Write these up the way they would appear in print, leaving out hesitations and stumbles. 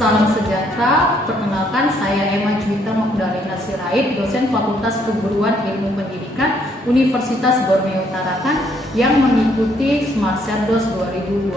Salam sejahtera, perkenalkan saya Emma Juwita Magdalena Sirait, dosen Fakultas Keguruan Ilmu Pendidikan Universitas Borneo Tarakan yang mengikuti Smart Cerdos 2022.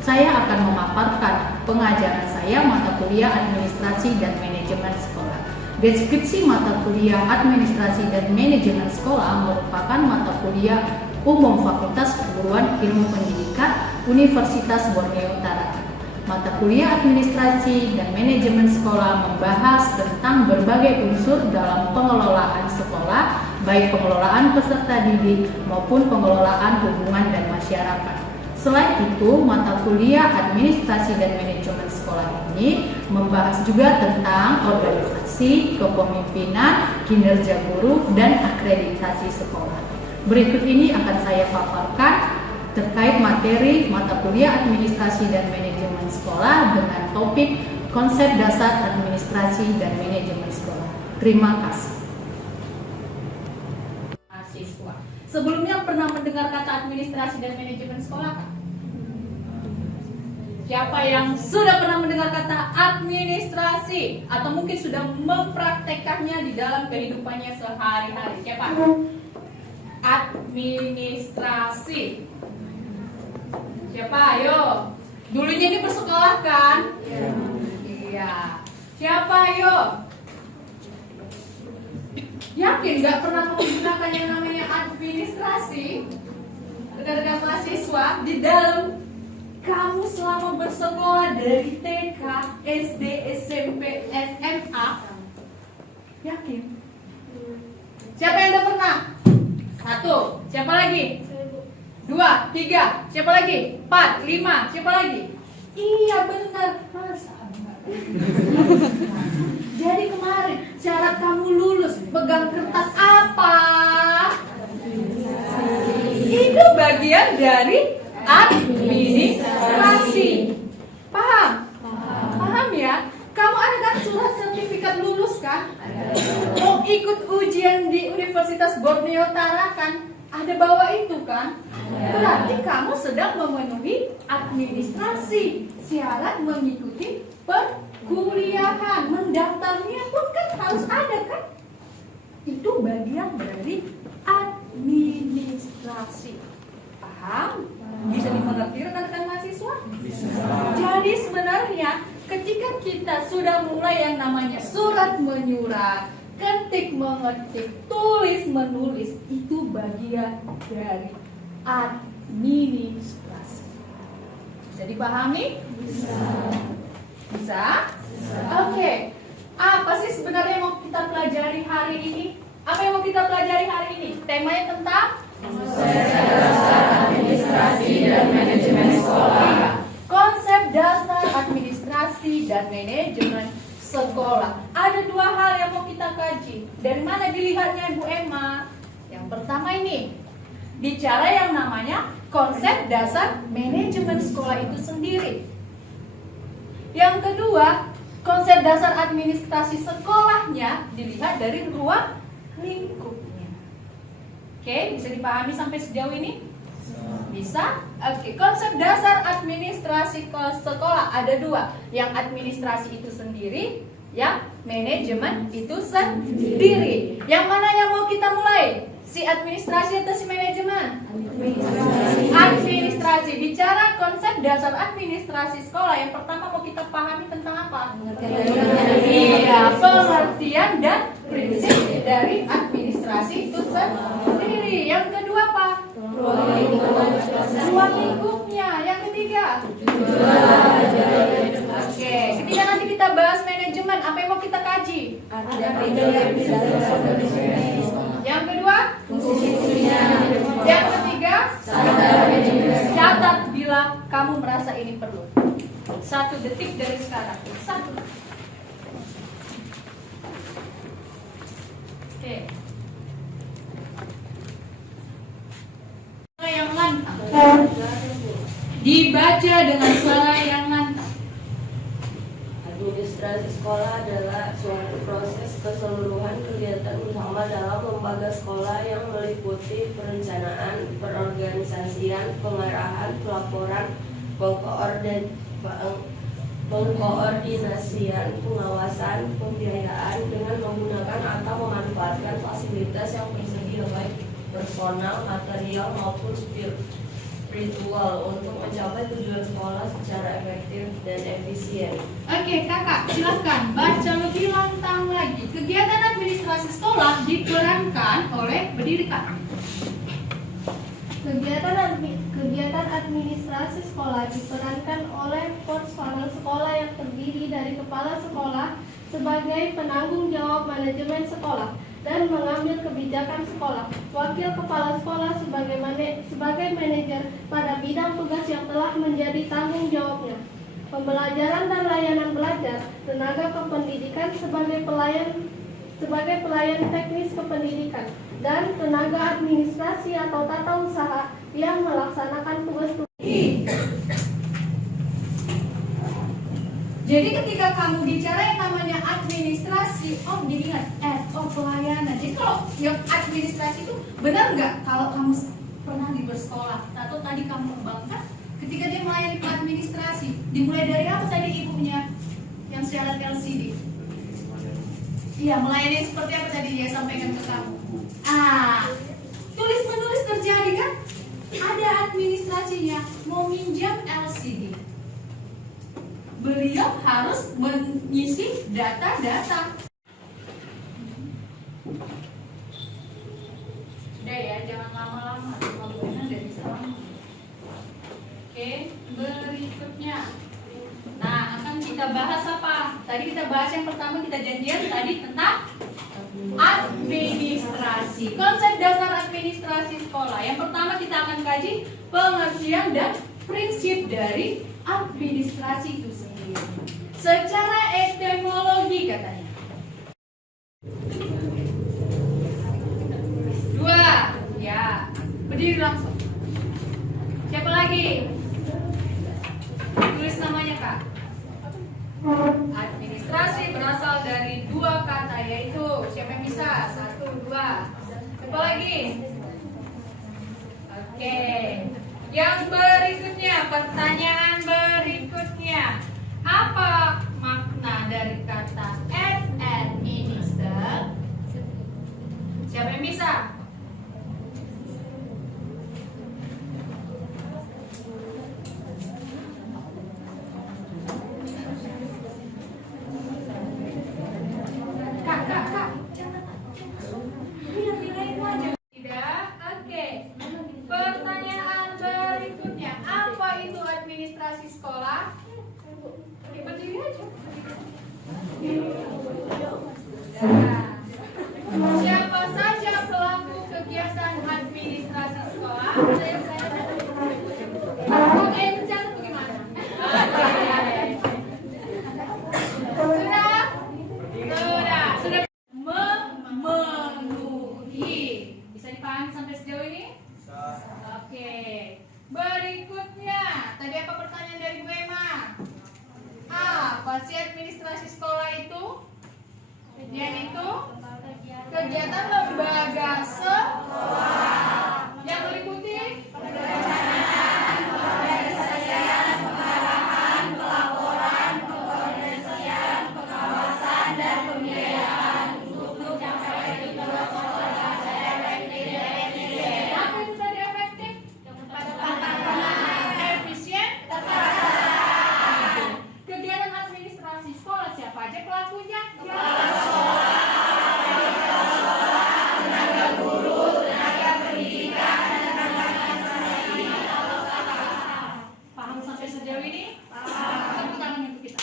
Saya akan memaparkan pengajaran saya mata kuliah Administrasi dan Manajemen Sekolah. Deskripsi mata kuliah Administrasi dan Manajemen Sekolah merupakan mata kuliah umum Fakultas Keguruan Ilmu Pendidikan Universitas Borneo Tarakan. Mata kuliah Administrasi dan Manajemen Sekolah membahas tentang berbagai unsur dalam pengelolaan sekolah, baik pengelolaan peserta didik maupun pengelolaan hubungan dan masyarakat. Selain itu, mata kuliah Administrasi dan Manajemen Sekolah ini membahas juga tentang organisasi, kepemimpinan, kinerja guru, dan akreditasi sekolah. Berikut ini akan saya paparkan terkait materi mata kuliah Administrasi dan Manajemen Sekolah dengan topik konsep dasar administrasi dan manajemen sekolah. Terima kasih. Mahasiswa, sebelumnya pernah mendengar kata administrasi dan manajemen sekolah kan? Siapa yang sudah pernah mendengar kata administrasi atau mungkin sudah mempraktekkannya di dalam kehidupannya sehari-hari? Siapa? Administrasi. Siapa? Ayo. Dulunya ini bersekolah kan? Iya. Siapa? Ayo. Yakin gak pernah menggunakan yang namanya administrasi? Rekan-rekan mahasiswa, di dalam kamu selama bersekolah dari TK, SD, SMP, SMA, yakin? Siapa yang udah pernah? 1. Siapa lagi? 2, 3, siapa lagi? 4, 5, siapa lagi? Iya benar, masa enggak? Jadi kemarin syarat kamu lulus pegang kertas apa? Itu bagian dari administrasi. Paham? Paham ya? Kamu ada kan surat sertifikat lulus kan? Mau ikut ujian di Universitas Borneo Tarakan, ada bawa itu kan? Berarti kamu sedang memenuhi administrasi, syarat mengikuti perkuliahan, mendaftarnya pun kan harus ada kan? Itu bagian dari administrasi. Paham? Bisa dimengerti rekan-rekan mahasiswa? Bisa. Jadi sebenarnya ketika kita sudah mulai yang namanya surat menyurat, ketik mengetik, tulis menulis, itu bagian dari administrasi. Bisa dipahami? Bisa. Bisa? Oke. Apa sih sebenarnya yang mau kita pelajari hari ini? Apa yang mau kita pelajari hari ini? Temanya tentang konsep dasar administrasi dan manajemen sekolah. Konsep dasar administrasi dan manajemen sekolah. Ada 2 hal yang mau kita kaji. Dari mana dilihatnya Bu Emma? Yang pertama ini, bicara yang namanya konsep dasar manajemen sekolah itu sendiri. Yang kedua, konsep dasar administrasi sekolahnya dilihat dari ruang lingkupnya. Oke, bisa dipahami sampai sejauh ini? Bisa? Oke, konsep dasar administrasi sekolah ada 2. Yang administrasi itu sendiri, yang manajemen itu sendiri. Yang mana yang mau kita mulai? Si administrasi atau si manajemen? Administrasi. Bicara konsep dasar administrasi sekolah, yang pertama mau kita pahami tentang apa? Iya, pengertian dan prinsip dari administrasi itu sendiri. Yang kedua apa? Ruang lingkupnya. Yang ketiga? Oke, ketika nanti kita bahas manajemen, apa yang mau kita kaji? Yang kedua? Yang ketiga? Catat bila kamu merasa ini perlu. 1 detik dari sekarang. 1. Oke. Yang lantang. Dibaca dengan suara yang lantang. Administrasi sekolah adalah suatu proses keseluruhan kegiatan utama dalam lembaga sekolah yang meliputi perencanaan, perorganisasian, pengarahan, pelaporan, pengkoordinasian, pengawasan, pembiayaan dengan menggunakan atau memanfaatkan fasilitas yang tersedia baik personal, material maupun spiritual untuk mencapai tujuan sekolah secara efektif dan efisien. Oke, kakak, silakan baca lebih lantang lagi. Kegiatan administrasi sekolah diperankan oleh berdiri kakak. Kegiatan administrasi sekolah diperankan oleh personel sekolah yang terdiri dari kepala sekolah sebagai penanggung jawab manajemen sekolah dan mengambil kebijakan sekolah, wakil kepala sekolah sebagai manajer pada bidang tugas yang telah menjadi tanggung jawabnya, pembelajaran dan layanan belajar, tenaga kependidikan sebagai pelayan teknis kependidikan, dan tenaga administrasi atau tata usaha yang melaksanakan tugas-tugas. Jadi ketika kamu bicara yang namanya administrasi, jadi ingat pelayanan. Jadi kalau yang administrasi itu benar nggak kalau kamu pernah di bersekolah atau tadi kamu kembangkan ketika dia melayani administrasi, dimulai dari apa tadi ibunya yang syarat LCD? Iya, melayani seperti apa tadi dia sampaikan ke kamu? Tulis menulis terjadi kan? Ada administrasinya, mau minjam LCD. Beliau harus mengisi data-data. Udah ya, jangan lama-lama. Kalau benar udah bisa lama. Oke, berikutnya. Nah, akan kita bahas apa? Tadi kita bahas yang pertama, kita janjian tadi tentang administrasi. Konsep dasar administrasi sekolah. Yang pertama kita akan kaji pengertian dan prinsip dari administrasi itu sendiri. Secara etimologi katanya. 2, ya, berdiri langsung. Siapa lagi? Tulis namanya kak. Administrasi berasal dari 2 kata, yaitu siapa yang bisa? 1, 2. Siapa lagi? Oke. Yang berikutnya, pertanyaan berikutnya. Apa makna dari kata administer? Siapa yang bisa? Administrasi sekolah. Oke, berdiri aja. Siapa saja pelaku kegiatan administrasi sekolah? Oke, mencatat bagaimana? Sudah memenuhi. Bisa dipahami sampai sejauh ini? Oke. Berikutnya, tadi apa pertanyaan dari Bu Emma? Apa sih administrasi sekolah itu? Yaitu kegiatan lembaga sekolah yang meliputi perencanaan, pengorganisasian, pengarahan, pelaporan, pengorganisasian, pengawasan, dan pembiayaan untuk mencapai tujuan sekolah secara efektif dan efisien. Apa itu tadi efektif? Efisien, tepat sasaran. Kegiatan administrasi sekolah siapa aja pelakunya? Kepala sekolah, tenaga guru, tenaga pendidikan, dan tenaga administrasi. Paham sampai sejauh ini? Paham. Tepuk tangan untuk kita.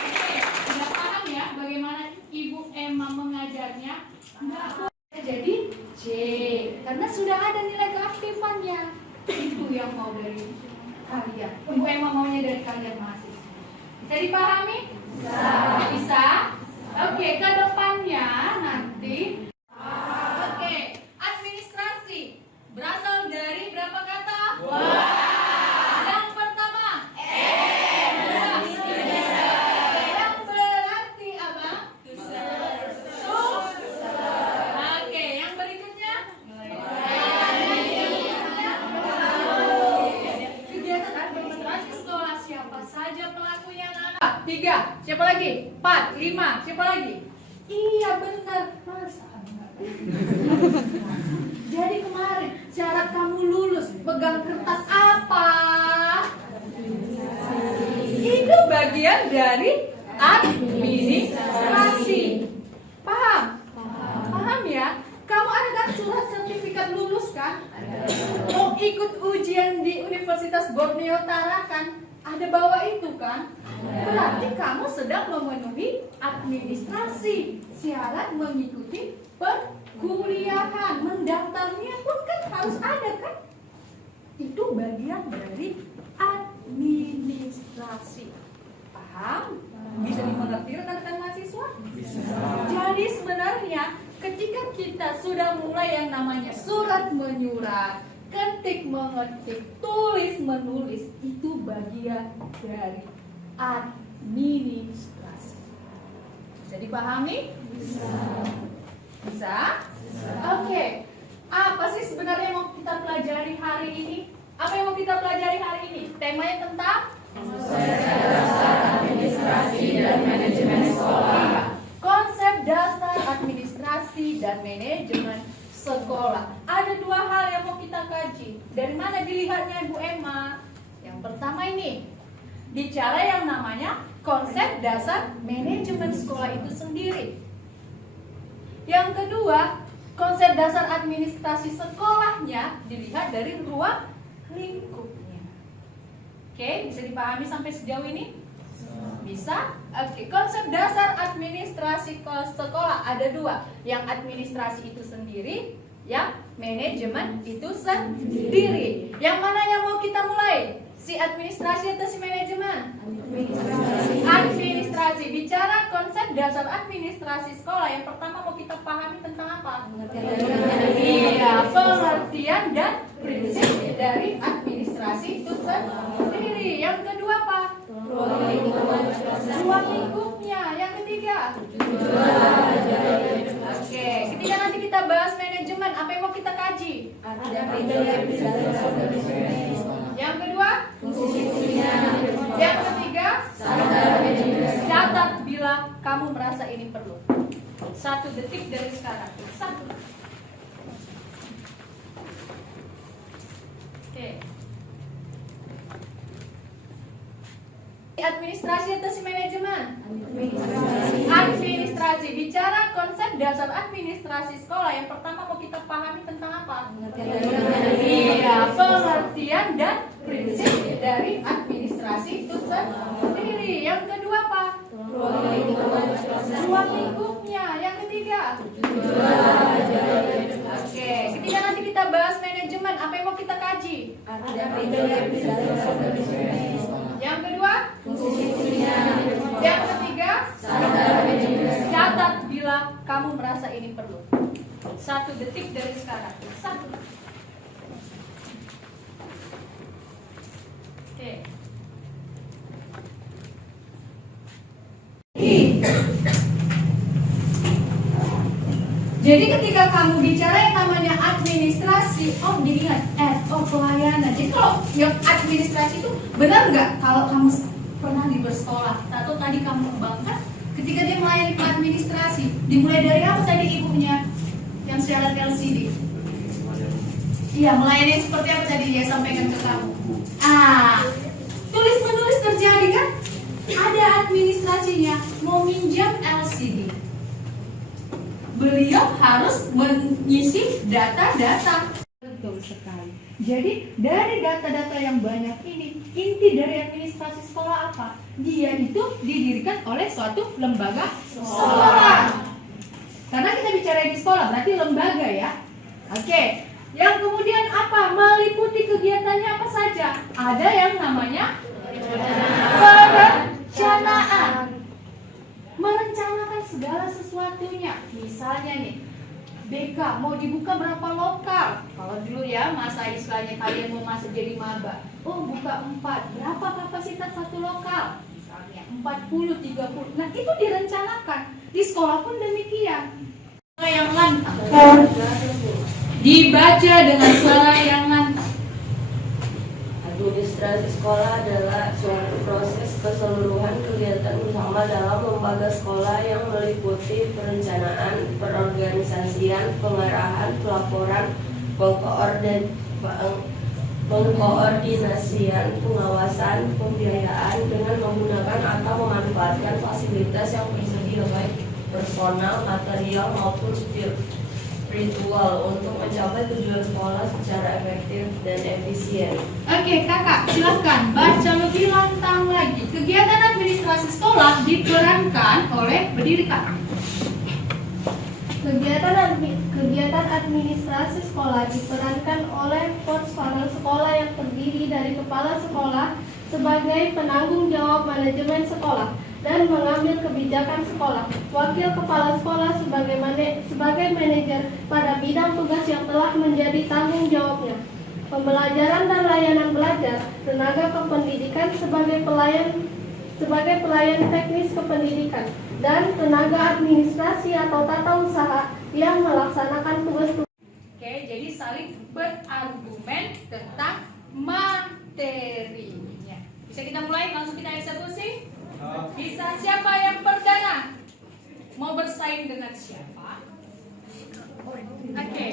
Oke, sudah paham ya bagaimana Ibu Emma mengajarnya? Jadi C, karena sudah ada nilai keaktifannya. Itu yang mau dari kalian. Ibu Emma maunya dari kalian masih. Bisa dipahami? Bisa. Oke, ke depannya nanti. Oke, administrasi berasal dari berapa kata? Yang pertama, yang berarti apa? Oke, yang berikutnya. Kegiatan administrasi sekolah siapa saja pegang kertas apa? Itu bagian dari administrasi. Paham? Paham ya? Kamu ada kan surat sertifikat lulus kan? Mau ikut ujian di Universitas Borneo Tarakan, ada bawa itu kan? Berarti kamu sedang memenuhi administrasi, syarat mengikuti perkuliahan, mendaftarnya pun kan harus ada kan? Itu bagian dari administrasi. Paham? Bisa dimengerti rekan-rekan mahasiswa? Bisa. Jadi sebenarnya ketika kita sudah mulai yang namanya surat menyurat, ketik mengetik, tulis menulis, itu bagian dari administrasi. Bisa dipahami? Bisa. Bisa? Oke. Apa sih sebenarnya yang mau kita pelajari hari ini? Apa yang mau kita pelajari hari ini? Temanya tentang konsep dasar administrasi dan manajemen sekolah. Konsep dasar administrasi dan manajemen sekolah. Ada dua hal yang mau kita kaji. Dari mana dilihatnya Bu Emma? Yang pertama ini, bicara yang namanya konsep dasar manajemen sekolah itu sendiri. Yang kedua, konsep dasar administrasi sekolahnya dilihat dari ruang lingkupnya. Oke, bisa dipahami sampai sejauh ini? Bisa? Oke, konsep dasar administrasi sekolah ada dua. Yang administrasi itu sendiri, yang manajemen itu sendiri. Yang mana yang mau kita mulai? Si administrasi atau si manajemen? Administrasi. Bicara konsep dasar administrasi sekolah, yang pertama mau kita pahami tentang apa? Iya, pengertian dan prinsip dari administrasi itu sendiri. Yang kedua apa? Ruang lingkupnya. Yang ketiga? Oke, ketika nanti kita bahas manajemen, apa yang mau kita kaji? Yang kedua? Yang ketiga? Catat bila kamu merasa ini perlu. 1 detik dari sekarang. 1. Oke. Administrasi atau si manajemen? Administrasi. Bicara konsep dasar administrasi sekolah, yang pertama mau kita pahami tentang apa? Iya, pengertian dan prinsip dari administrasi itu sendiri. Yang kedua apa? Ruang lingkupnya. Yang ketiga? Oke, ketika nanti kita bahas manajemen, apa yang mau kita kaji? Yang kedua? Yang ketiga? Catat bila kamu merasa ini perlu. 1 detik dari sekarang. 1. Oke. Jadi ketika kamu bicara yang namanya administrasi, oh jadi ingat, pelayanan. Jadi kalau yang administrasi itu benar nggak kalau kamu pernah di bersekolah atau tadi kamu kembangkan, ketika dia melayani ke administrasi, dimulai dari apa tadi ibunya yang syarat LCD? Iya, melayani seperti apa tadi dia sampaikan ke kamu? Tulis menulis terjadi kan? Ada administrasinya, mau minjam LCD. Beliau harus mengisi data-data. Betul sekali. Jadi dari data-data yang banyak ini, inti dari administrasi sekolah apa? Dia itu didirikan oleh suatu lembaga sekolah. Karena kita bicara di sekolah, berarti lembaga ya. Oke. Yang kemudian apa? Meliputi kegiatannya apa saja? Ada yang namanya perencanaan. Merencanakan segala sesuatunya. Misalnya nih, BK mau dibuka berapa lokal? Kalau dulu ya masa istilahnya kalian mau masuk jadi maba, oh buka 4, berapa kapasitas satu lokal? Misalnya 40, 30. Nah itu direncanakan. Di sekolah pun demikian. Yang lantang dibaca dengan suara yang lantang. Administrasi sekolah adalah suatu proses keseluruhan kegiatan utama dalam lembaga sekolah yang meliputi perencanaan, Pengkoordinasian pengawasan pembiayaan dengan menggunakan atau memanfaatkan fasilitas yang tersedia baik personal, material maupun spiritual untuk mencapai tujuan sekolah secara efektif dan efisien. Oke, kakak, silakan baca lebih lantang lagi. Kegiatan administrasi sekolah diperankan oleh berdiri kakak. Kegiatan administrasi sekolah diperankan oleh personel sekolah yang terdiri dari kepala sekolah sebagai penanggung jawab manajemen sekolah dan mengambil kebijakan sekolah, wakil kepala sekolah sebagai manajer pada bidang tugas yang telah menjadi tanggung jawabnya, pembelajaran dan layanan belajar, tenaga kependidikan sebagai pelayan teknis kependidikan, dan tenaga administrasi atau tata usaha yang melaksanakan tugas-tugas. Oke, jadi saling berargumen tentang materinya. Bisa kita mulai, langsung kita eksekusi. Bisa, siapa yang perdana? Mau bersaing dengan siapa? Oke,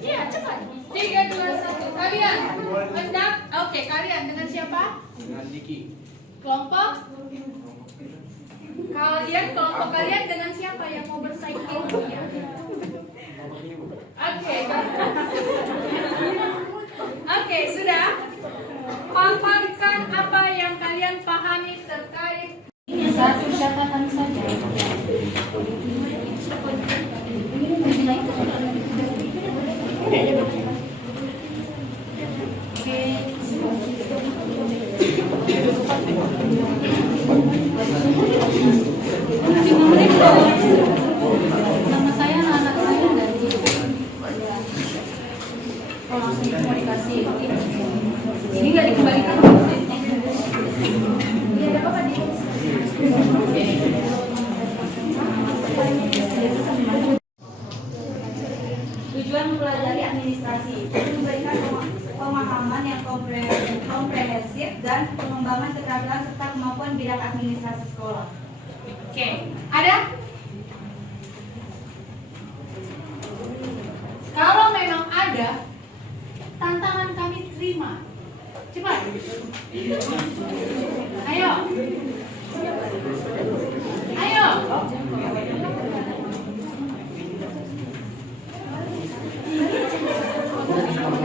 iya cepat. 3, 2, 1. Kalian hendak? Oke, kalian dengan siapa? Dengan Diki. Kelompok kalian dengan siapa yang mau bersaing ilmunya? Oke, sudah. Paparkan apa yang kalian pahami terkait satu catatan saja. Nama saya anak saya dari langsung komunikasi. Ini nggak dikembalikan. Iya, ada apa di? Tujuan mempelajari administrasi memberikan pemahaman yang komprehensif dan pengembangan keterampilan serta kemampuan bidang administrasi sekolah. Oke, ada? Kalau memang ada, tantangan kami terima. Cepat. Ayo. Ayo.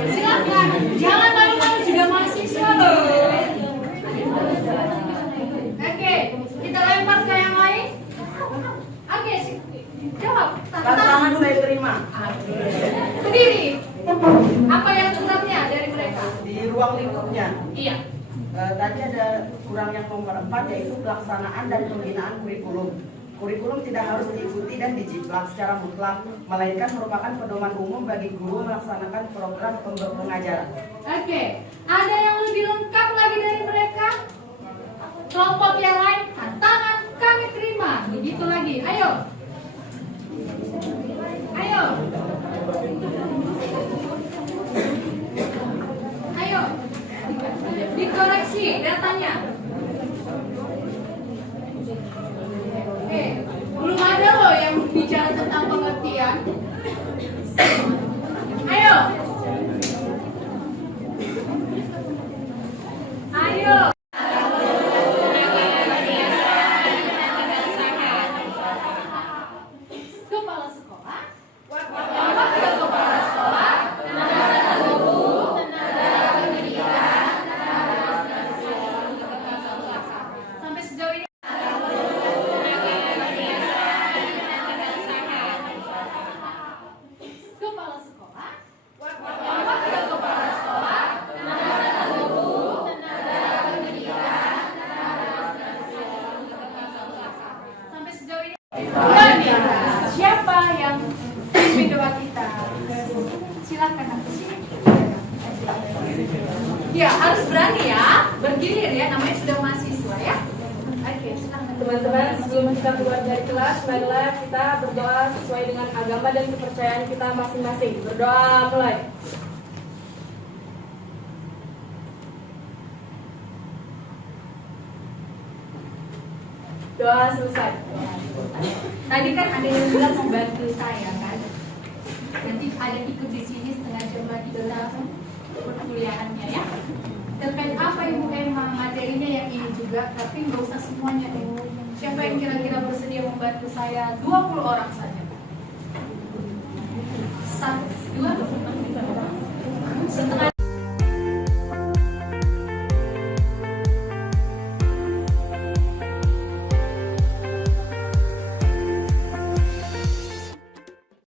Silakan. Jangan malu-malu, sudah mahasiswa loh. Oke, kita lempar ke yang lain. Oke, jawab. Tantangan saya terima. Berdiri. Apa yang kurangnya dari mereka? Di ruang lingkupnya. Iya. Tadi ada kurang yang nomor 4, yaitu pelaksanaan dan pembinaan kurikulum. Kurikulum tidak harus diikuti dan dijiplak secara mutlak, melainkan merupakan pedoman umum bagi guru melaksanakan program pengajaran. Oke, ada yang lebih lengkap lagi dari mereka? Kelompok yang lain, tantangan kami terima. Begitu lagi, ayo. Ayo. Ayo. Dikoreksi datanya. Belum ada loh yang bicara tentang pengertian. Ayo. Ayo. Kepala sekolah. Wakil kepala sekolah. Tenaga guru. Tenaga pendidikan. Sampai sejauh ini. Kepala sekolah. Wakil kepala sekolah. Tenaga guru. Tenaga pendidikan. Sampai sejauh ini. Berani. Siapa yang pimpin doa kita? Silakan aku sini. Ya, harus berani ya. Bergilir ya, namanya sudah mahasiswa ya. Oke, silakan. Teman-teman, sebelum kita keluar dari kelas, marilah kita berdoa sesuai dengan agama dan kepercayaan kita masing-masing. Berdoa mulai. Doa selesai. Tadi kan ada yang bilang membantu saya kan. Nanti ada ikut di sini setengah jam lagi datang. perkuliahannya ya. Terkait apa Ibu emang materinya yang ini juga, tapi nggak usah semuanya Ibu. Siapa yang kira-kira bersedia membantu saya? 20 orang saja. 1, 2,